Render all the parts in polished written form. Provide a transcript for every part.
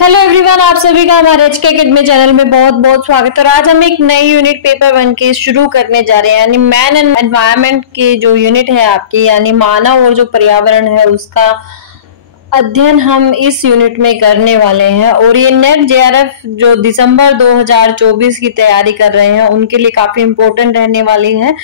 Hello everyone, आप सभी का हमारे एचके अकेडमी चैनल में बहुत बहुत स्वागत है। और आज हम एक नई यूनिट पेपर 1 की शुरू करने जा रहे हैं, यानी मैन एंड एनवायरनमेंट की जो यूनिट है आपकी, यानी मानव और जो पर्यावरण है उसका अध्ययन हम इस यूनिट में करने वाले हैं। और ये नेट जेआरएफ जो दिसंबर 2024 की तैयारी कर रहे हैं उनके लिए काफी इम्पोर्टेंट रहने वाली है।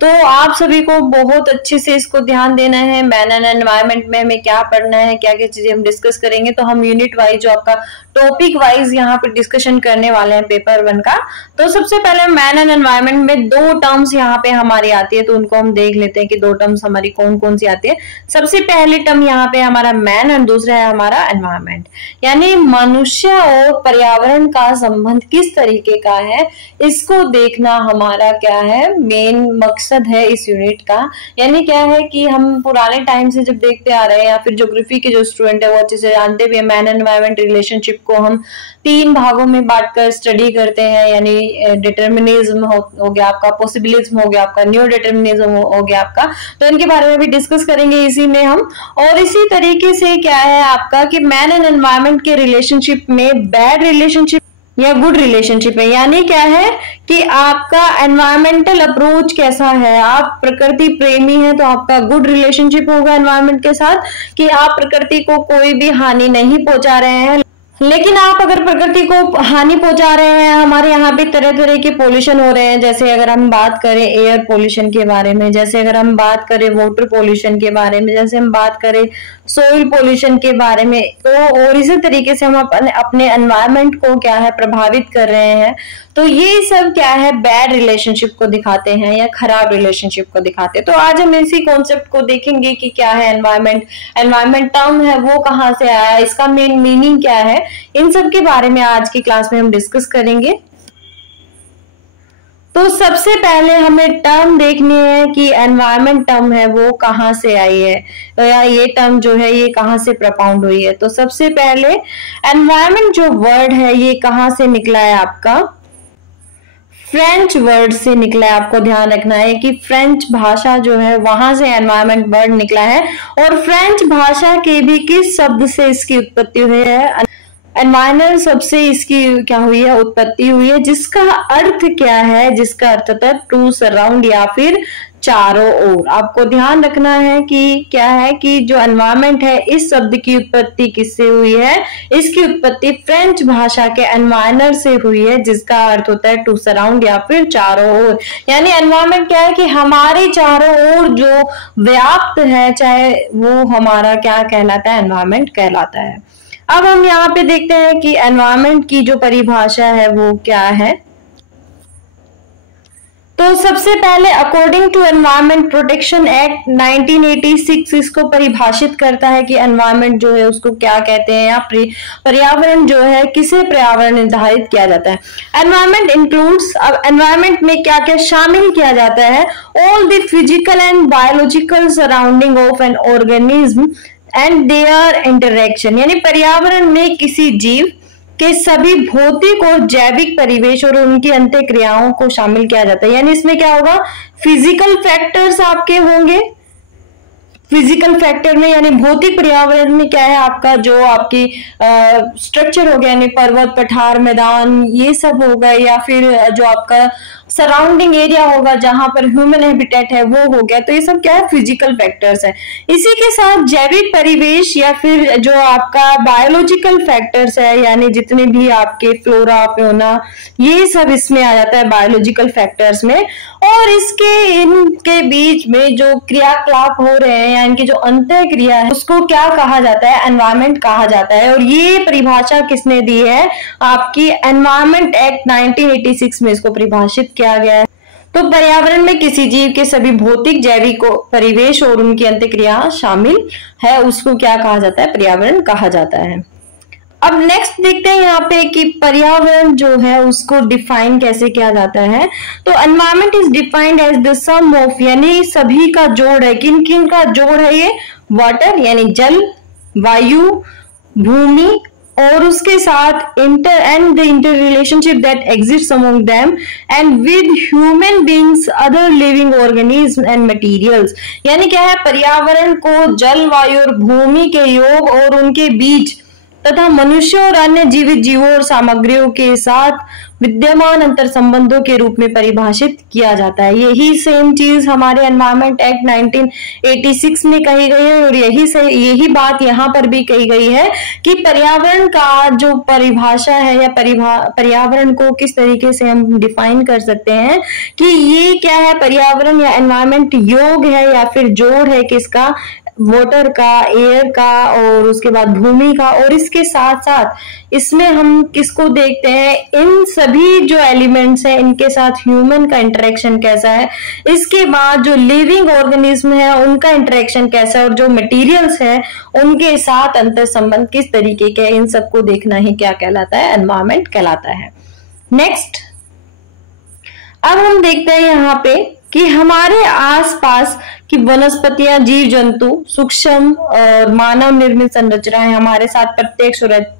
तो आप सभी को बहुत अच्छे से इसको ध्यान देना है। मैन एंड एनवायरनमेंट में हमें क्या पढ़ना है, क्या क्या चीजें हम डिस्कस करेंगे, तो हम यूनिट वाइज जो आपका टॉपिक वाइज यहाँ पे डिस्कशन करने वाले हैं पेपर 1 का। तो सबसे पहले मैन एंड एनवायरनमेंट में दो टर्म्स यहाँ पे हमारी आती है, तो उनको हम देख लेते हैं कि दो टर्म्स हमारी कौन कौन सी आती है। सबसे पहली टर्म यहाँ पे हमारा मैन और दूसरा है हमारा एनवायरनमेंट, यानी मनुष्य और पर्यावरण का संबंध किस तरीके का है, इसको देखना हमारा क्या है मेन मकसद है इस यूनिट का। यानी क्या है कि हम पुराने टाइम से जब देखते आ रहे हैं, या फिर ज्योग्राफी के जो स्टूडेंट है वो अच्छे से जानते भी है, मैन एनवायरनमेंट रिलेशनशिप को हम 3 भागों में बांटकर स्टडी करते हैं। यानी डिटर्मिनिज्म हो गया आपका, पॉसिबिलिज्म हो गया आपका, न्यू डिटर्मिनिज्म हो गया आपका, तो इनके बारे में भी डिस्कस करेंगे इसी में हम। और इसी तरीके से क्या है आपका कि मैन एंड एनवायरनमेंट के रिलेशनशिप में बैड रिलेशनशिप या गुड रिलेशनशिप है। यानी क्या है कि आपका एनवायरमेंटल अप्रोच कैसा है, आप प्रकृति प्रेमी है तो आपका गुड रिलेशनशिप होगा एनवायरमेंट के साथ, कि आप प्रकृति को कोई भी हानि नहीं पहुंचा रहे हैं। लेकिन आप अगर प्रकृति को हानि पहुंचा रहे हैं, हमारे यहाँ पे तरह तरह के पोल्यूशन हो रहे हैं, जैसे अगर हम बात करें एयर पोल्यूशन के बारे में, जैसे अगर हम बात करें वाटर पोल्यूशन के बारे में, जैसे हम बात करें सोइल पोल्यूशन के बारे में, तो और इसी तरीके से हम अपने एनवायरनमेंट को क्या है प्रभावित कर रहे हैं। तो ये सब क्या है बैड रिलेशनशिप को दिखाते हैं या खराब रिलेशनशिप को दिखाते हैं। तो आज हम इसी कॉन्सेप्ट को देखेंगे कि क्या है एनवायरनमेंट टर्म है वो कहाँ से आया, इसका मेन मीनिंग क्या है, इन सब के बारे में आज की क्लास में हम डिस्कस करेंगे। तो सबसे पहले हमें टर्म देखनी है कि एनवायरनमेंट टर्म है वो कहाँ से आई है, या ये टर्म जो है ये कहाँ से प्रपाउंड हुई है। तो सबसे पहले एनवायरनमेंट जो वर्ड है ये कहाँ से निकला है, आपका फ्रेंच वर्ड से निकला है। आपको ध्यान रखना है कि फ्रेंच भाषा जो है वहां से एनवायरनमेंट वर्ड निकला है। और फ्रेंच भाषा के भी किस शब्द से इसकी उत्पत्ति हुई है, एनवायरनल शब्द से इसकी क्या हुई है उत्पत्ति हुई है, जिसका अर्थ क्या है, जिसका अर्थ होता है टू सराउंड या फिर चारों ओर। आपको ध्यान रखना है कि क्या है कि जो एनवायरनमेंट है इस शब्द की उत्पत्ति किससे हुई है, इसकी उत्पत्ति फ्रेंच भाषा के एनवायरनर से हुई है, जिसका अर्थ होता है टू सराउंड या फिर चारों ओर। यानी एनवायरनमेंट क्या है कि हमारे चारों ओर जो व्याप्त है, चाहे वो हमारा क्या कहलाता है, एनवायरनमेंट कहलाता है। अब हम यहाँ पे देखते हैं कि एनवायरनमेंट की जो परिभाषा है वो क्या है। तो सबसे पहले according to environment protection act 1986 इसको परिभाषित करता है कि एनवायरनमेंट जो है उसको क्या कहते हैं, या पर्यावरण जो है किसे पर्यावरण निर्धारित किया जाता है। एनवायरनमेंट इंक्लूड्स, अब एनवायरनमेंट में क्या क्या शामिल किया जाता है, all the physical and biological surrounding of an organism and there interaction. यानी पर्यावरण में किसी जीव के सभी भौतिक और जैविक परिवेश और उनकी अंतःक्रियाओं को शामिल किया जाता है। यानी इसमें क्या होगा, फिजिकल फैक्टर्स आपके होंगे, फिजिकल फैक्टर में यानी भौतिक पर्यावरण में क्या है आपका जो आपकी स्ट्रक्चर हो गया, यानी पर्वत पठार मैदान ये सब होगा, या फिर जो आपका सराउंडिंग एरिया होगा जहां पर ह्यूमन हैबिटेट है वो हो गया। तो ये सब क्या है फिजिकल फैक्टर्स है। इसी के साथ जैविक परिवेश या फिर जो आपका बायोलॉजिकल फैक्टर्स है, यानी जितने भी आपके फ्लोरा फ्योना ये सब इसमें आ जाता है बायोलॉजिकल फैक्टर्स में। और इनके बीच में जो क्रियाकलाप हो रहे हैं या इनकी जो अंतःक्रिया है उसको क्या कहा जाता है, एनवायरनमेंट कहा जाता है। और ये परिभाषा किसने दी है, आपकी एनवायरनमेंट एक्ट 1986 में इसको परिभाषित किया गया है। तो पर्यावरण में किसी जीव के सभी भौतिक जैविक परिवेश और उनकी अंतःक्रिया शामिल है, उसको क्या कहा जाता है, पर्यावरण कहा जाता है। अब नेक्स्ट देखते हैं यहाँ पे कि पर्यावरण जो है उसको डिफाइन कैसे किया जाता है। तो environment is defined as the sum of, यानी सभी का जोड़ है, किन किन का जोड़ है ये, वाटर यानी जल, वायु, भूमि, और उसके साथ inter relationship that exist among them and with human beings, other living organism and materials. यानी क्या है पर्यावरण को जल, वायु और भूमि के योग और उनके बीच तथा मनुष्य और अन्य जीवित जीवों और सामग्रियों के साथ विद्यमान अंतर संबंधों के रूप में परिभाषित किया जाता है। यही सेम चीज हमारे एनवायरमेंट एक्ट 1986 में कही गई है और यही बात यहाँ पर भी कही गई है कि पर्यावरण का जो परिभाषा है या पर्यावरण को किस तरीके से हम डिफाइन कर सकते हैं कि ये क्या है, पर्यावरण या एनवायरमेंट योग है या फिर जोड़ है किसका, वाटर का, एयर का और उसके बाद भूमि का। और इसके साथ साथ इसमें हम किसको देखते हैं, इन सभी जो एलिमेंट्स हैं इनके साथ ह्यूमन का इंटरेक्शन कैसा है, इसके बाद जो लिविंग ऑर्गेनिज्म है उनका इंटरेक्शन कैसा है और जो मटेरियल्स है उनके साथ अंतर संबंध किस तरीके के, इन सबको देखना ही क्या कहलाता है, एनवायरमेंट कहलाता है। नेक्स्ट, अब हम देखते हैं यहाँ पे कि हमारे आसपास की वनस्पतियां, जीव जंतु, सूक्ष्म और मानव निर्मित संरचनाएं हमारे साथ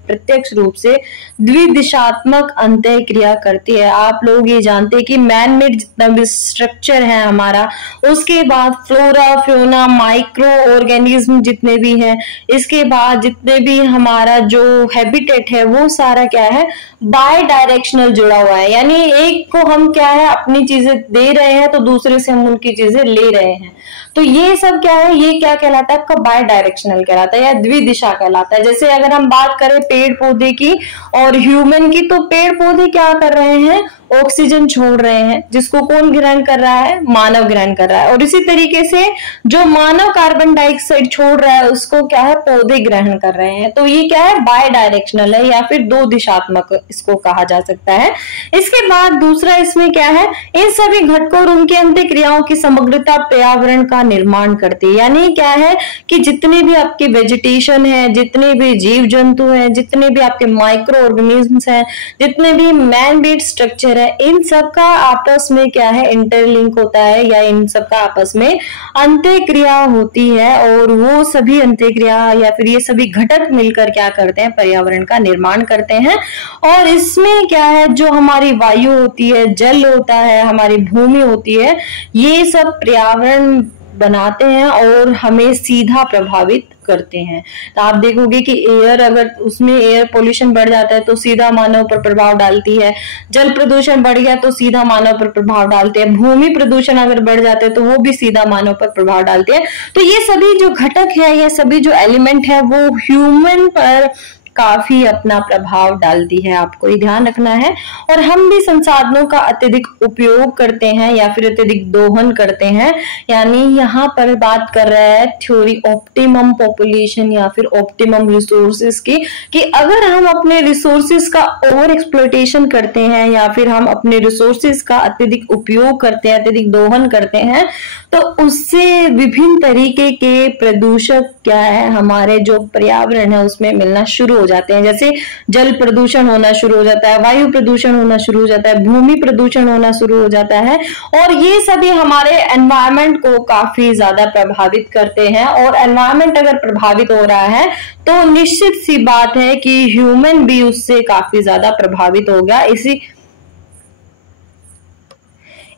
प्रत्यक्ष रूप से द्विदिशात्मक अंतः क्रिया करती है। आप लोग ये जानते हैं कि मैन मेड जितना भी स्ट्रक्चर है हमारा, उसके बाद फ्लोरा, फ्योना, माइक्रो ऑर्गेनिज्म जितने भी हैं, इसके बाद जितने भी हमारा जो हैबिटेट है वो सारा क्या है, बाय डायरेक्शनल जुड़ा हुआ है। यानी एक को हम क्या है अपनी चीजें दे रहे हैं तो दूसरे से हम उनकी चीजें ले रहे हैं। तो ये सब क्या है, ये क्या कहलाता है आपका, बाय डायरेक्शनल कहलाता है या द्विदिशा कहलाता है। जैसे अगर हम बात करें पेड़ पौधे की और ह्यूमन की, तो पेड़ पौधे क्या कर रहे हैं, ऑक्सीजन छोड़ रहे हैं, जिसको कौन ग्रहण कर रहा है, मानव ग्रहण कर रहा है। और इसी तरीके से जो मानव कार्बन डाइऑक्साइड छोड़ रहा है उसको क्या है, पौधे ग्रहण कर रहे हैं। तो ये क्या है, बाय डायरेक्शनल है या फिर दो दिशात्मक इसको कहा जा सकता है। इसके बाद दूसरा इसमें क्या है, इन सभी घटकों और उनके अंत्य क्रियाओं की समग्रता पर्यावरण का निर्माण करती है। यानी क्या है कि जितने भी आपके वेजिटेशन है, जितने भी जीव जंतु हैं, जितने भी आपके माइक्रो ऑर्गेनिज्म्स हैं, जितने भी मैन मेड स्ट्रक्चर है, इन सब का आपस में क्या है, इंटरलिंक होता है या इन सब का आपस में अंत्य क्रिया होती है। और वो सभी अंत्य क्रिया या फिर ये सभी घटक मिलकर क्या करते हैं, पर्यावरण का निर्माण करते हैं। और इसमें क्या है, जो हमारी वायु होती है, जल होता है, हमारी भूमि होती है, ये सब पर्यावरण बनाते हैं और हमें सीधा प्रभावित करते हैं। तो आप देखोगे कि एयर, अगर उसमें एयर पोल्यूशन बढ़ जाता है तो सीधा मानव पर प्रभाव डालती है, जल प्रदूषण बढ़ गया तो सीधा मानव पर प्रभाव डालते हैं, भूमि प्रदूषण अगर बढ़ जाता है तो वो भी सीधा मानव पर प्रभाव डालते हैं। तो ये सभी जो घटक है, ये सभी जो एलिमेंट है वो ह्यूमन पर काफी अपना प्रभाव डालती है, आपको ये ध्यान रखना है। और हम भी संसाधनों का अत्यधिक उपयोग करते हैं या फिर अत्यधिक दोहन करते हैं। यानी यहाँ पर बात कर रहा है थ्योरी ऑप्टिमम पॉपुलेशन या फिर ऑप्टिमम रिसोर्सेज की, कि अगर हम अपने रिसोर्सेज का ओवर एक्सप्लॉयटेशन करते हैं या फिर हम अपने रिसोर्सेज का अत्यधिक उपयोग करते हैं, अत्यधिक दोहन करते हैं, तो उससे विभिन्न तरीके के प्रदूषक क्या है, हमारे जो पर्यावरण है उसमें मिलना शुरू हो जाते हैं। जैसे जल प्रदूषण होना शुरू हो जाता है, वायु प्रदूषण होना शुरू हो जाता है, भूमि प्रदूषण होना शुरू हो जाता है। और ये सभी हमारे एनवायरनमेंट को काफी ज्यादा प्रभावित करते हैं। और एनवायरनमेंट अगर प्रभावित हो रहा है तो निश्चित सी बात है कि ह्यूमन भी उससे काफी ज्यादा प्रभावित होगा।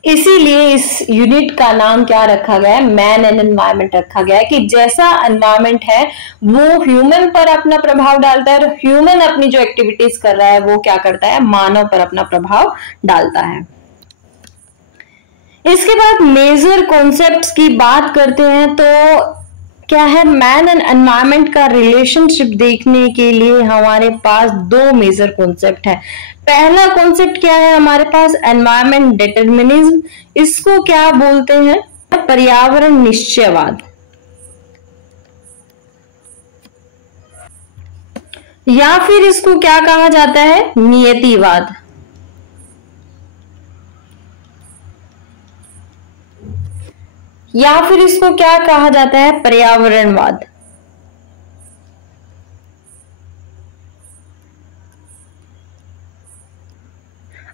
इसीलिए इस यूनिट का नाम क्या रखा गया है, मैन एंड एनवायरनमेंट रखा गया है। कि जैसा एनवायरनमेंट है वो ह्यूमन पर अपना प्रभाव डालता है और ह्यूमन अपनी जो एक्टिविटीज कर रहा है वो क्या करता है, मानव पर अपना प्रभाव डालता है। इसके बाद मेजर कॉन्सेप्ट्स की बात करते हैं तो क्या है, मैन एंड एनवायरनमेंट का रिलेशनशिप देखने के लिए हमारे पास दो मेजर कॉन्सेप्ट है। पहला कॉन्सेप्ट क्या है हमारे पास, एनवायरनमेंट डिटरमिनिज्म, इसको क्या बोलते हैं, पर्यावरण निश्चयवाद, या फिर इसको क्या कहा जाता है, नियतिवाद। या फिर इसको क्या कहा जाता है, पर्यावरणवाद।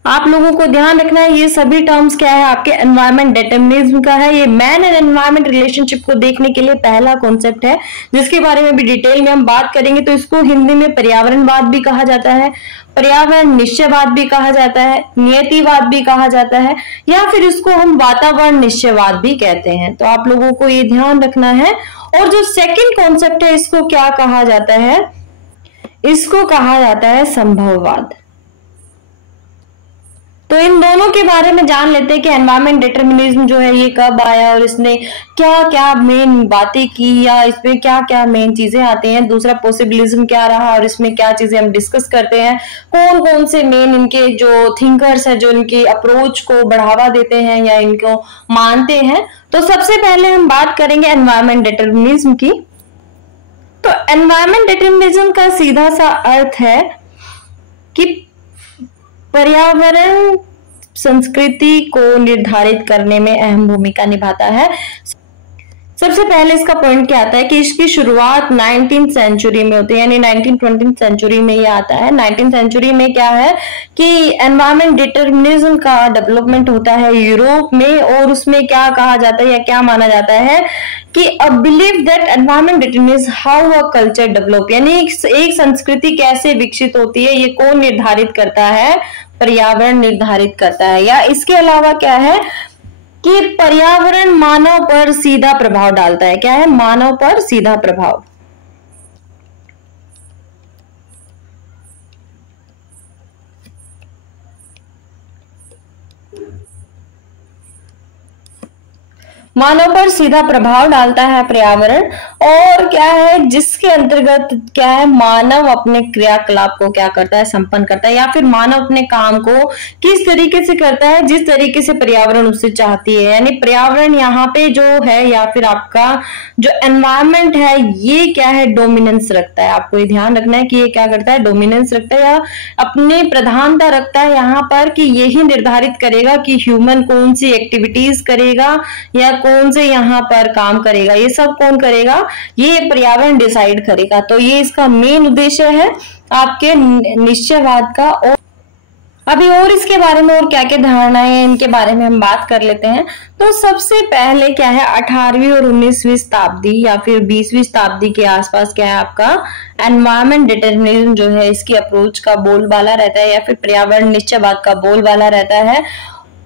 आप लोगों को ध्यान रखना है ये सभी टर्म्स क्या है, आपके एनवायरनमेंट डिटरमिनिज्म का है। ये मैन एंड एनवायरनमेंट रिलेशनशिप को देखने के लिए पहला कॉन्सेप्ट है, जिसके बारे में भी डिटेल में हम बात करेंगे। तो इसको हिंदी में पर्यावरणवाद भी कहा जाता है, पर्यावरण निश्चयवाद भी कहा जाता है, नियतिवाद भी कहा जाता है, या फिर इसको हम वातावरण निश्चयवाद भी कहते हैं। तो आप लोगों को ये ध्यान रखना है। और जो सेकंड कॉन्सेप्ट है इसको क्या कहा जाता है, इसको कहा जाता है संभववाद। तो इन दोनों के बारे में जान लेते हैं कि एनवायरमेंट डिटर्मिनिज्म जो है ये कब आया और इसने क्या क्या मेन बातें की, या इसमें क्या क्या मेन चीजें आती हैं। दूसरा पॉसिबिलिज्म क्या रहा और इसमें क्या चीजें हम डिस्कस करते हैं। कौन कौन से मेन इनके जो थिंकर्स है जो इनकी अप्रोच को बढ़ावा देते हैं या इनको मानते हैं। तो सबसे पहले हम बात करेंगे एनवायरमेंट डिटर्मिनिज्म की। तो एनवायरमेंट डिटर्मिनिज्म का सीधा सा अर्थ है कि पर्यावरण संस्कृति को निर्धारित करने में अहम भूमिका निभाता है। सबसे पहले इसका पॉइंट क्या आता है कि इसकी शुरुआत 19th सेंचुरी में होती है, यानी 1920th सेंचुरी में ये आता है। 19th सेंचुरी में क्या है कि एनवायरमेंट डिटर्मिनिज्म का डेवलपमेंट होता है यूरोप में, और उसमें क्या कहा जाता है या क्या माना जाता है कि a believe that environment determines how a culture develop, यानी एक संस्कृति कैसे विकसित होती है ये कौन निर्धारित करता है, पर्यावरण निर्धारित करता है। या इसके अलावा क्या है कि पर्यावरण मानव पर सीधा प्रभाव डालता है। क्या है? मानव पर सीधा प्रभाव। मानव पर सीधा प्रभाव डालता है पर्यावरण, और क्या है जिसके अंतर्गत क्या है मानव अपने क्रियाकलाप को क्या करता है, संपन्न करता है, या फिर मानव अपने काम को किस तरीके से करता है जिस तरीके से पर्यावरण उससे चाहती है। यानी पर्यावरण यहाँ पे जो है या फिर आपका जो एनवायरमेंट है ये क्या है, डोमिनेंस रखता है। आपको ये ध्यान रखना है कि ये क्या करता है, डोमिनेंस रखता है या अपने प्रधानता रखता है यहाँ पर, कि यही निर्धारित करेगा कि ह्यूमन कौन सी एक्टिविटीज करेगा या कौन से यहाँ पर काम करेगा। ये सब कौन करेगा? ये पर्यावरण डिसाइड करेगा। तो ये इसका मेन उद्देश्य है आपके निश्चयवाद का। और अभी और इसके बारे में और क्या क्या धारणाएं हैं इनके बारे में हम बात कर लेते हैं। तो सबसे पहले क्या है 18वीं और 19वीं शताब्दी या फिर 20वीं शताब्दी के आसपास क्या है आपका एनवायरमेंट डिटर्मिनिज्म जो है इसकी अप्रोच का बोलबाला रहता है, या फिर पर्यावरण निश्चयवाद का बोलबाला रहता है।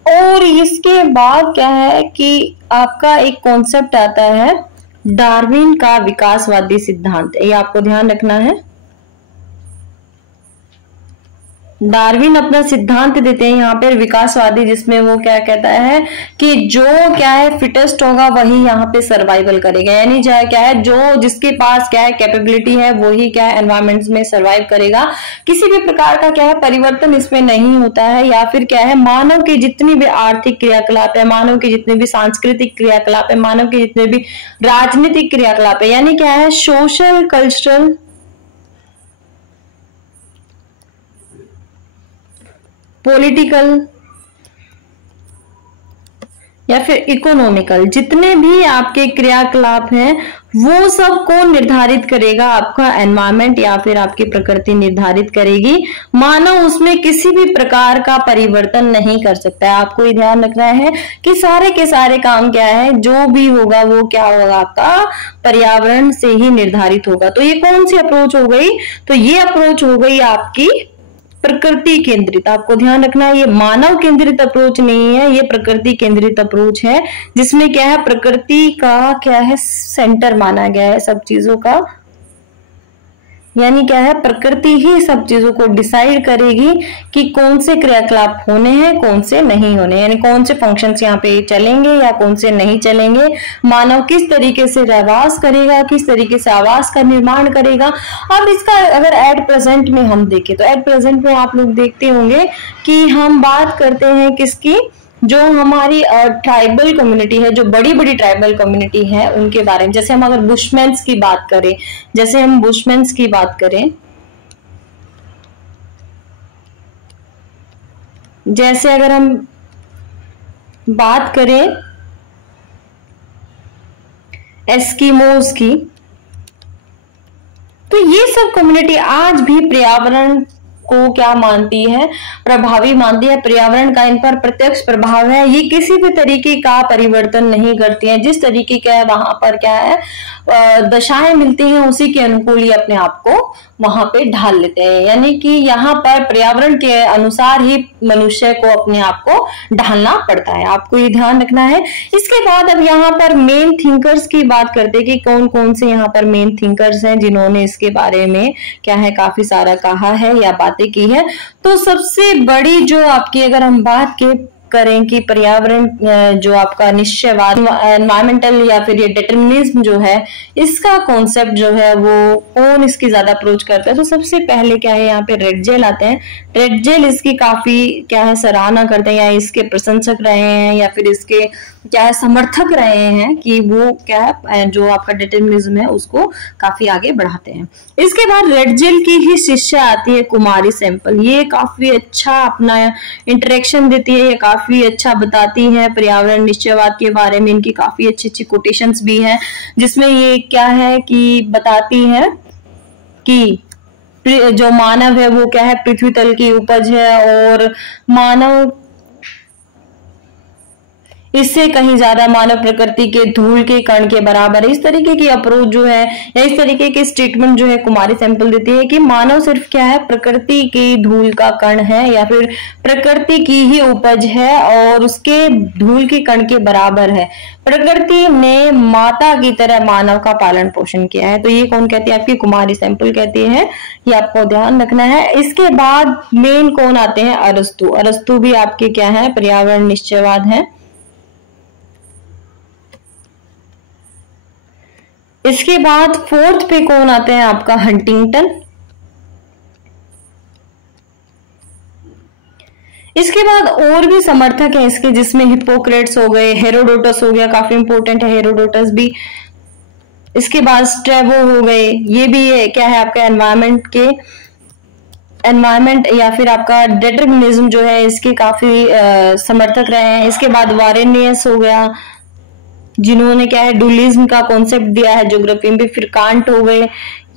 और इसके बाद क्या है कि आपका एक कॉन्सेप्ट आता है डार्विन का विकासवादी सिद्धांत। ये आपको ध्यान रखना है। डार्विन अपना सिद्धांत देते हैं यहाँ पर विकासवादी, जिसमें वो क्या कहता है कि जो क्या है फिटेस्ट होगा वही यहाँ पे सर्वाइवल करेगा। यानी क्या है जो जिसके पास क्या है कैपेबिलिटी है वही क्या है एनवायरमेंट में सर्वाइव करेगा। किसी भी प्रकार का क्या है परिवर्तन इसमें नहीं होता है। या फिर क्या है मानव के जितनी भी आर्थिक क्रियाकलाप है, मानव के जितने भी सांस्कृतिक क्रियाकलाप है, मानव के जितने भी राजनीतिक क्रियाकलाप है, यानी क्या है सोशल, कल्चरल, पॉलिटिकल या फिर इकोनॉमिकल, जितने भी आपके क्रियाकलाप हैं वो सब कौन निर्धारित करेगा? आपका एनवायरमेंट या फिर आपकी प्रकृति निर्धारित करेगी। मानव उसमें किसी भी प्रकार का परिवर्तन नहीं कर सकता है। आपको ये ध्यान रखना है कि सारे के सारे काम क्या है जो भी होगा वो क्या होगा आपका पर्यावरण से ही निर्धारित होगा। तो ये कौन सी अप्रोच हो गई? तो ये अप्रोच हो गई आपकी प्रकृति केंद्रित। आपको ध्यान रखना है ये मानव केंद्रित अप्रोच नहीं है, ये प्रकृति केंद्रित अप्रोच है, जिसमें क्या है प्रकृति का क्या है सेंटर माना गया है सब चीजों का। यानी क्या है प्रकृति ही सब चीजों को डिसाइड करेगी कि कौन से क्रियाकलाप होने हैं, कौन से नहीं होने, यानी कौन से फंक्शंस यहाँ पे चलेंगे या कौन से नहीं चलेंगे। मानव किस तरीके से रहवास करेगा, किस तरीके से आवास का निर्माण करेगा। अब इसका अगर एट प्रेजेंट में हम देखें तो एट प्रेजेंट में आप लोग देखते होंगे कि हम बात करते हैं किसकी, जो हमारी ट्राइबल कम्युनिटी है, जो बड़ी बड़ी ट्राइबल कम्युनिटी है उनके बारे में। जैसे हम अगर बुशमैन्स की बात करें, जैसे हम बुशमैन्स की बात करें, जैसे अगर हम बात करें एस्किमोस की, तो ये सब कम्युनिटी आज भी पर्यावरण को क्या मानती है, प्रभावी मानती है, पर्यावरण का इन पर प्रत्यक्ष प्रभाव है, ये किसी भी तरीके का परिवर्तन नहीं करती है, जिस तरीके का वहां पर क्या है दशाएं मिलती हैं उसी के अनुकूल ये अपने आप को वहां पे ढाल लेते हैं। यानी कि यहाँ पर पर्यावरण के अनुसार ही मनुष्य को अपने आप को ढालना पड़ता है, आपको ये ध्यान रखना है। इसके बाद अब यहाँ पर मेन थिंकर्स की बात करते हैं कि कौन कौन से यहाँ पर मेन थिंकर्स हैं जिन्होंने इसके बारे में क्या है काफी सारा कहा है या बातें की है। तो सबसे बड़ी जो आपकी अगर हम बात करें कि पर्यावरण जो आपका निश्चयवाद, एनवायरमेंटल या फिर ये डिटरमिनिज्म जो है, इसका कॉन्सेप्ट जो है वो कौन इसकी ज्यादा अप्रोच करता है, तो सबसे पहले क्या है यहाँ पे रेडजेल आते हैं। रेडजेल इसकी काफी क्या है सराहना करते हैं या इसके प्रशंसक रहे हैं या फिर इसके क्या है समर्थक रहे हैं कि वो क्या है जो आपका डिटरमिनिज्म है उसको काफी आगे बढ़ाते हैं। इसके बाद रेडजेल की ही शिष्य आती है कुमारी सैंपल। ये काफी अच्छा अपना इंटरेक्शन देती है, ये काफी अच्छा बताती है पर्यावरण निश्चयवाद के बारे में। इनकी काफी अच्छी अच्छी कोटेशंस भी हैं जिसमें ये क्या है कि बताती है कि जो मानव है वो क्या है पृथ्वी तल की उपज है और मानव इससे कहीं ज्यादा मानव प्रकृति के धूल के कण के बराबर है। इस तरीके की अप्रोच जो है या इस तरीके की स्टेटमेंट जो है कुमारी सैंपल देती है कि मानव सिर्फ क्या है प्रकृति की धूल का कण है या फिर प्रकृति की ही उपज है और उसके धूल के कण के बराबर है। प्रकृति ने माता की तरह मानव का पालन पोषण किया है। तो ये कौन कहती है आपकी कुमारी सैंपल कहती है, ये आपको ध्यान रखना है। इसके बाद मेन कौन आते हैं अरस्तु। अरस्तु भी आपके क्या है पर्यावरण निश्चयवाद है। इसके बाद फोर्थ पे कौन आते हैं आपका हंटिंगटन। इसके बाद और भी समर्थक है इसके जिसमें हिप्पोक्रेट्स हो गए, हेरोडोटस हो गया, काफी इंपॉर्टेंट है हेरोडोटस भी। इसके बाद स्ट्रेबो हो गए, ये भी है क्या है आपका एनवायरमेंट या फिर आपका डिटरमिनिज्म जो है इसके काफी समर्थक रहे हैं। इसके बाद वारेनियस हो गया जिन्होंने क्या है डुअलिज्म का कॉन्सेप्ट दिया है ज्योग्राफी में। फिर कांट हो गए,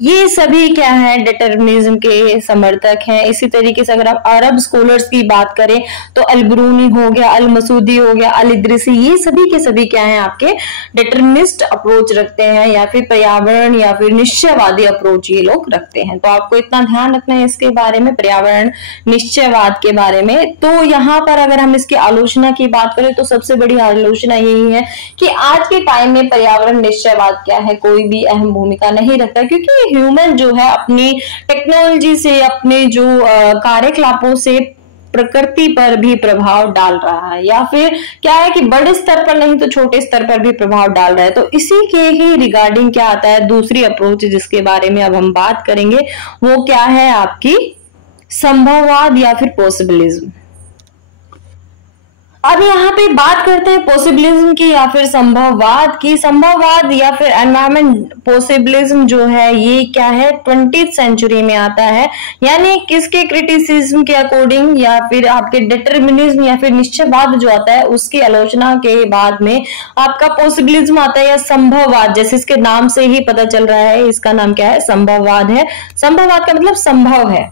ये सभी क्या है डिटरमिनिज्म के समर्थक हैं। इसी तरीके से अगर आप अरब स्कॉलर्स की बात करें तो अल-बिरूनी हो गया, अल-मसूदी हो गया, अल-इदरिसी, ये सभी के सभी क्या है आपके डिटरमिनिस्ट अप्रोच रखते हैं या फिर पर्यावरण या फिर निश्चयवादी अप्रोच ये लोग रखते हैं। तो आपको इतना ध्यान रखना है इसके बारे में, पर्यावरण निश्चयवाद के बारे में। तो यहाँ पर अगर हम इसकी आलोचना की बात करें तो सबसे बड़ी आलोचना यही है कि आज के टाइम में पर्यावरण निश्चयवाद क्या है कोई भी अहम भूमिका नहीं रखता, क्योंकि ह्यूमन जो है अपनी टेक्नोलॉजी से अपने जो कार्यकलापों से प्रकृति पर भी प्रभाव डाल रहा है या फिर क्या है कि बड़े स्तर पर नहीं तो छोटे स्तर पर भी प्रभाव डाल रहा है। तो इसी के ही रिगार्डिंग क्या आता है दूसरी अप्रोच जिसके बारे में अब हम बात करेंगे, वो क्या है आपकी संभववाद या फिर पॉसिबिलिज्म। अब यहाँ पे बात करते हैं पॉसिबिलिज्म की या फिर संभववाद की। संभववाद या फिर एनवायरमेंट पॉसिबिलिज्म जो है ये क्या है 20th सेंचुरी में आता है, यानी किसके क्रिटिसिज्म के अकॉर्डिंग या फिर आपके डिटरमिनिज्म या फिर निश्चयवाद जो आता है उसकी आलोचना के बाद में आपका पॉसिबिलिज्म आता है या संभववाद। जैसे इसके नाम से ही पता चल रहा है इसका नाम क्या है संभववाद है। संभववाद का मतलब संभव है,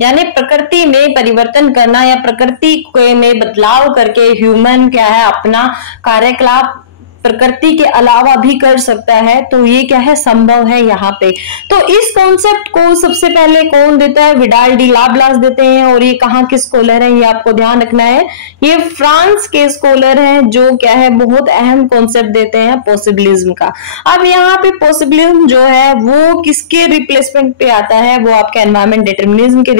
यानी प्रकृति में परिवर्तन करना या प्रकृति में बदलाव करके ह्यूमन क्या है अपना कार्यकलाप प्रकृति के अलावा भी कर सकता है। तो ये क्या है संभव है यहाँ पे। तो इस कॉन्सेप्ट को सबसे पहले कौन देता है, विडाल डी लाब्लास देते हैं। और ये कहाँ के स्कॉलर हैं ये आपको ध्यान रखना है, ये फ्रांस के स्कॉलर हैं जो क्या है बहुत अहम कॉन्सेप्ट देते हैं पॉसिबिलिज्म का। अब यहाँ पे पॉसिबिलिज्म जो है वो किसके रिप्लेसमेंट पे आता है, वो आपके एनवायरमेंट डिटरमिनिज्म के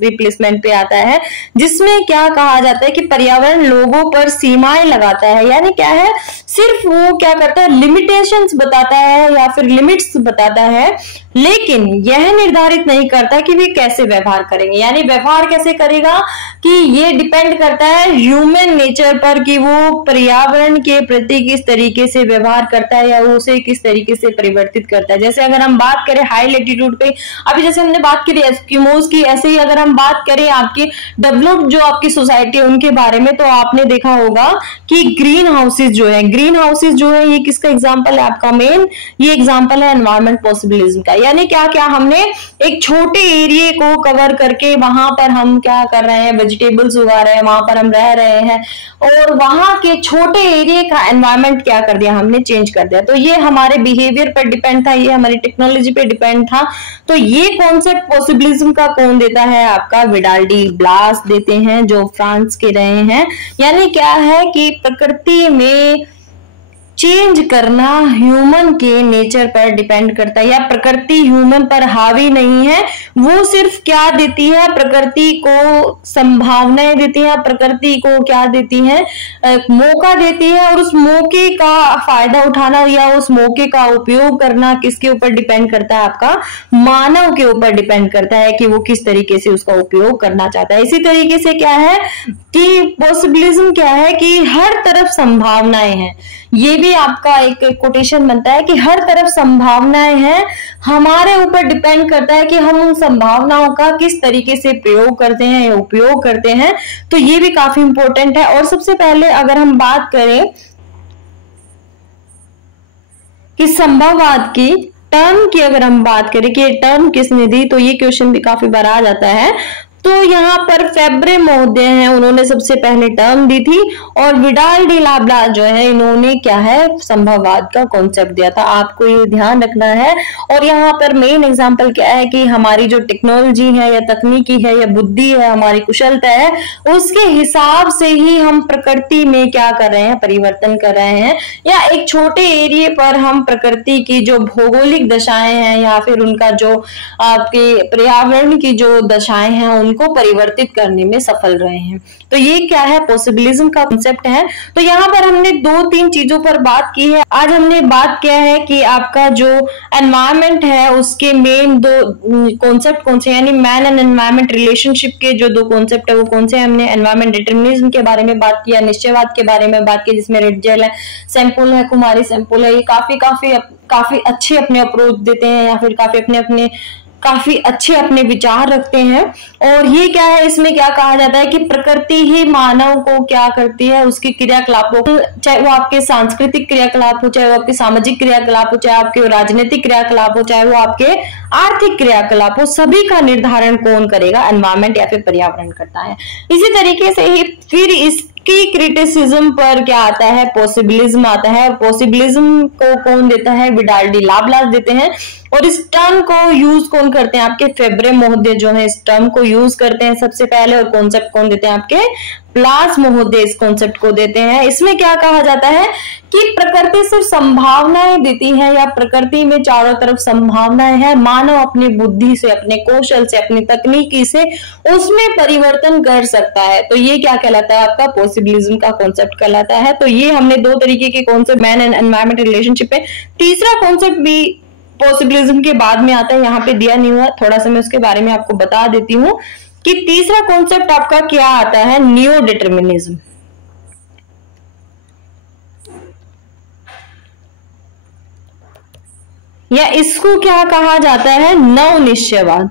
रिप्लेसमेंट पे आता है, जिसमें क्या कहा जाता है कि पर्यावरण लोगों पर सीमाएं लगाता है। यानी क्या है सिर्फ वो क्या करता है लिमिटेशंस बताता है या फिर लिमिट्स बताता है, लेकिन यह निर्धारित नहीं करता कि वे कैसे व्यवहार करेंगे। यानी व्यवहार कैसे करेगा कि ये डिपेंड करता है ह्यूमन नेचर पर कि वो पर्यावरण के प्रति किस तरीके से व्यवहार करता है या उसे किस तरीके से परिवर्तित करता है। जैसे अगर हम बात करें हाई लेटीट्यूड पे, अभी जैसे हमने बात करी एस्किमोस की, ऐसे ही अगर हम बात करें आपकी डेवलप्ड जो आपकी सोसाइटी है उनके बारे में, तो आपने देखा होगा कि ग्रीन हाउसेज जो है, ग्रीन हाउसेज जो है ये किसका एग्जांपल है आपका मेन, ये एग्जांपल है एनवायरमेंट पॉसिबिलिज्म का। यानी क्या क्या हमने एक छोटे एरिया को कवर करके वहां पर हम क्या कर रहे हैं, वेजिटेबल्स उगा रहे हैं, वहां पर हम रह रहे हैं और वहां के छोटे एरिया का एनवायरनमेंट क्या कर दिया, हमने चेंज कर दिया। तो ये हमारे बिहेवियर पर डिपेंड था, ये हमारी टेक्नोलॉजी पे डिपेंड था। तो ये कॉन्सेप्ट पॉसिबिलिज्म का कौन देता है, आपका विडाल डी ब्लास देते हैं, जो फ्रांस के रहे हैं। यानी क्या है कि प्रकृति में चेंज करना ह्यूमन के नेचर पर डिपेंड करता है, या प्रकृति ह्यूमन पर हावी नहीं है, वो सिर्फ क्या देती है, प्रकृति को संभावनाएं देती है, प्रकृति को क्या देती है, मौका देती है, और उस मौके का फायदा उठाना या उस मौके का उपयोग करना किसके ऊपर डिपेंड करता है, आपका मानव के ऊपर डिपेंड करता है कि वो किस तरीके से उसका उपयोग करना चाहता है। इसी तरीके से क्या है कि पॉसिबिलिज्म क्या है कि हर तरफ संभावनाएं हैं, ये भी आपका एक कोटेशन बनता है कि हर तरफ संभावनाएं हैं, हमारे ऊपर डिपेंड करता है कि हम उन संभावनाओं का किस तरीके से प्रयोग करते हैं या उपयोग करते हैं। तो ये भी काफी इंपॉर्टेंट है। और सबसे पहले अगर हम बात करें कि संभववाद की टर्म की, अगर हम बात करें कि टर्म किसने दी, तो ये क्वेश्चन भी काफी बार आ जाता है। तो यहाँ पर फेब्रे महोदय हैं, उन्होंने सबसे पहले टर्म दी थी, और विडाल डी लाब्लास जो है, इन्होंने क्या है, संभववाद का कॉन्सेप्ट दिया था। आपको ये ध्यान रखना है। और यहाँ पर मेन एग्जांपल क्या है कि हमारी जो टेक्नोलॉजी है या तकनीकी है या बुद्धि है, हमारी कुशलता है, उसके हिसाब से ही हम प्रकृति में क्या कर रहे हैं, परिवर्तन कर रहे हैं, या एक छोटे एरिया पर हम प्रकृति की जो भौगोलिक दशाएं हैं या फिर उनका जो आपके पर्यावरण की जो दशाएं हैं को परिवर्तित करने में सफल रहे हैं। तो ये क्या है, पॉसिबिलिज्म का कॉन्सेप्ट है। तो यहाँ पर हमने 2-3 चीजों पर बात की है। आज हमने बात किया है कि आपका जो एनवायरनमेंट है उसके मेन 2 कॉन्सेप्ट कौन से, यानी मैन एंड एनवायरनमेंट रिलेशनशिप के जो 2 कॉन्सेप्ट है वो कौन से। हमने एनवायरनमेंट डिटर्मिनिज्म के बारे में बात किया, निश्चयवाद के बारे में बात की, जिसमें रिटजेल है, सैंपल है, कुमारी सैंपल है। ये काफी अच्छे अपने अप्रोच देते हैं या फिर काफी अच्छे अपने विचार रखते हैं। और ये क्या है, इसमें क्या कहा जाता है कि प्रकृति ही मानव को क्या करती है, उसके क्रियाकलापों को, चाहे वो आपके सांस्कृतिक क्रियाकलाप हो, चाहे वो आपके सामाजिक क्रियाकलाप हो, चाहे आपके राजनीतिक क्रियाकलाप हो, चाहे वो आपके आर्थिक क्रियाकलाप हो, सभी का निर्धारण कौन करेगा, एनवायरनमेंट या फिर पर्यावरण करता है। इसी तरीके से ही फिर इसकी क्रिटिसिज्म पर क्या आता है, पॉसिबिलिज्म आता है। और पॉसिबिलिज्म को कौन देता है, विडाल डी लाब्लास देते हैं। और इस टर्म को यूज कौन करते हैं, आपके फेब्रे महोदय जो है इस टर्म को यूज करते हैं सबसे पहले। और कॉन्सेप्ट कौन देते हैं, आपके ब्लास महोदय इस कॉन्सेप्ट को देते हैं। इसमें क्या कहा जाता है कि प्रकृति सिर्फ संभावनाएं देती है, या प्रकृति में चारों तरफ संभावनाएं हैं, मानव अपनी बुद्धि से, अपने कौशल से, अपनी तकनीकी से उसमें परिवर्तन कर सकता है। तो ये क्या कहलाता है, आपका पॉसिबिलिज्म का कॉन्सेप्ट कहलाता है। तो ये हमने 2 तरीके के concept, man and environment relationship है। तीसरा कॉन्सेप्ट भी पॉसिबिलिज्म के बाद में आता है, यहाँ पे दिया नहीं हुआ, थोड़ा सा मैं उसके बारे में आपको बता देती हूँ कि तीसरा कॉन्सेप्ट आपका क्या आता है, न्यू डिटर्मिनिज्म। या इसको क्या कहा जाता है, नव निश्चयवाद।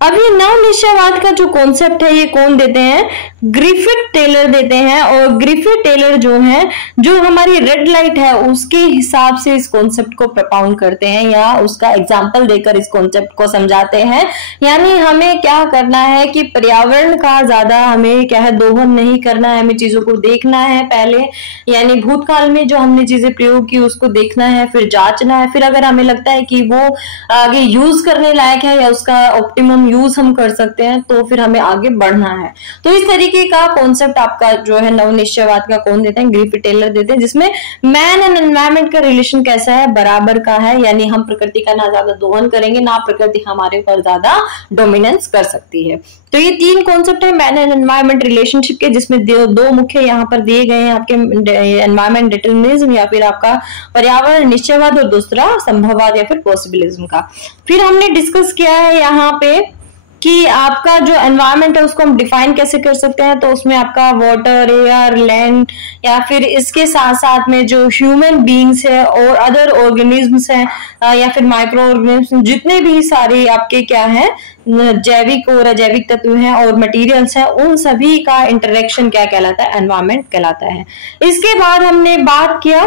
अब ये नव निश्चयवाद का जो कॉन्सेप्ट है ये कौन देते हैं, ग्रिफिथ टेलर देते हैं। और ग्रिफिथ टेलर जो है, जो हमारी रेड लाइट है उसके हिसाब से इस कॉन्सेप्ट को प्रपाउंड करते हैं, या उसका एग्जाम्पल देकर इस कॉन्सेप्ट को समझाते हैं। यानी हमें क्या करना है कि पर्यावरण का ज्यादा हमें क्या है, दोहन नहीं करना है, हमें चीजों को देखना है पहले, यानी भूतकाल में जो हमने चीजें प्रयोग की उसको देखना है, फिर जांचना है, फिर अगर हमें लगता है कि वो आगे यूज करने लायक है या उसका ऑप्टिमम यूज हम कर सकते हैं, तो फिर हमें आगे बढ़ना है। तो इस तरीके का कॉन्सेप्ट आपका जो है नव निश्चयवाद का कौन देते हैं, ग्रिफिथ टेलर देते हैं, जिसमें मैन एंड एनवायरनमेंट का रिलेशन कैसा है, बराबर का है। यानी हम प्रकृति का ना ज्यादा दोहन करेंगे, ना प्रकृति हमारे ऊपर ज्यादा डोमिनेंस कर सकती है। तो ये 3 कॉन्सेप्ट है मैन एंड एनवायरनमेंट रिलेशनशिप के, जिसमें 2 मुख्य यहाँ पर दिए गए हैं, आपके एनवायरनमेंट डिटर्मिनिज्म या फिर आपका पर्यावरण निश्चयवाद, और दूसरा संभववाद या फिर पॉसिबिलिज्म का। फिर हमने डिस्कस किया है यहाँ पे कि आपका जो एनवायरनमेंट है उसको हम डिफाइन कैसे कर सकते हैं। तो उसमें आपका वाटर, एयर, लैंड, या फिर इसके साथ साथ में जो ह्यूमन बीइंग्स है और अदर ऑर्गेनिजम्स हैं, या फिर माइक्रो ऑर्गेनिज्म, जितने भी सारे आपके क्या है, जैविक और अजैविक तत्व हैं और मटेरियल्स हैं, उन सभी का इंटरेक्शन क्या कहलाता है, एनवायरनमेंट कहलाता है। इसके बाद हमने बात किया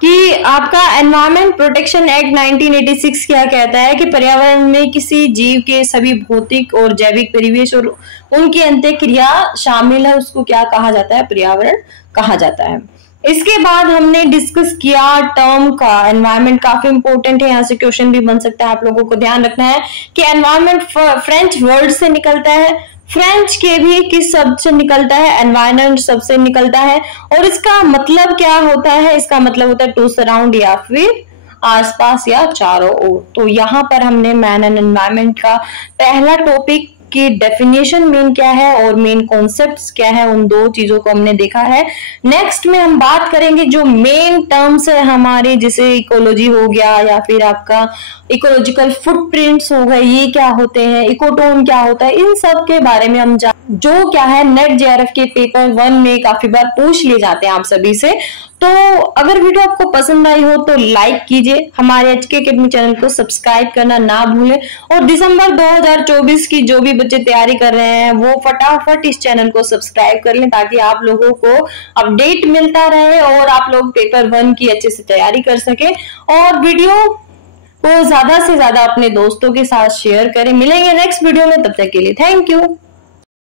कि आपका एनवायरमेंट प्रोटेक्शन एक्ट 1986 क्या कहता है कि पर्यावरण में किसी जीव के सभी भौतिक और जैविक परिवेश और उनकी अंतःक्रिया शामिल है, उसको क्या कहा जाता है? पर्यावरण कहा जाता है। इसके बाद हमने डिस्कस किया टर्म का, एनवायरनमेंट काफी इंपॉर्टेंट है, यहाँ से क्वेश्चन भी बन सकता है, आप लोगों को ध्यान रखना है कि एनवायरनमेंट फ्रेंच वर्ड से निकलता है, फ्रेंच के भी किस शब्द से निकलता है? एनवायरनमेंट शब्द से निकलता है। और इसका मतलब क्या होता है? इसका मतलब होता है टू सराउंड या फिर आसपास या चारों ओर। तो यहाँ पर हमने मैन एंड एनवायरनमेंट का पहला टॉपिक की डेफिनेशन मेन क्या है और मेन कॉन्सेप्ट्स क्या है, उन दो चीजों को हमने देखा है। नेक्स्ट में हम बात करेंगे जो मेन टर्म्स है हमारे, जैसे इकोलॉजी हो गया या फिर आपका इकोलॉजिकल फुटप्रिंट्स हो गए, ये क्या होते हैं, इकोटोन क्या होता है, इन सब के बारे में हम जो क्या है नेट जेआरएफ के पेपर 1 में काफी बार पूछ लिए जाते हैं आप सभी से। तो अगर वीडियो आपको पसंद आई हो तो लाइक कीजिए, हमारे एचके एकेडमी चैनल को सब्सक्राइब करना ना भूलें और दिसंबर 2024 की जो भी बच्चे तैयारी कर रहे हैं वो फटाफट इस चैनल को सब्सक्राइब कर लें ताकि आप लोगों को अपडेट मिलता रहे और आप लोग पेपर 1 की अच्छे से तैयारी कर सके। और वीडियो को ज्यादा से ज्यादा अपने दोस्तों के साथ शेयर करें। मिलेंगे नेक्स्ट वीडियो में, तब तक के लिए थैंक यू।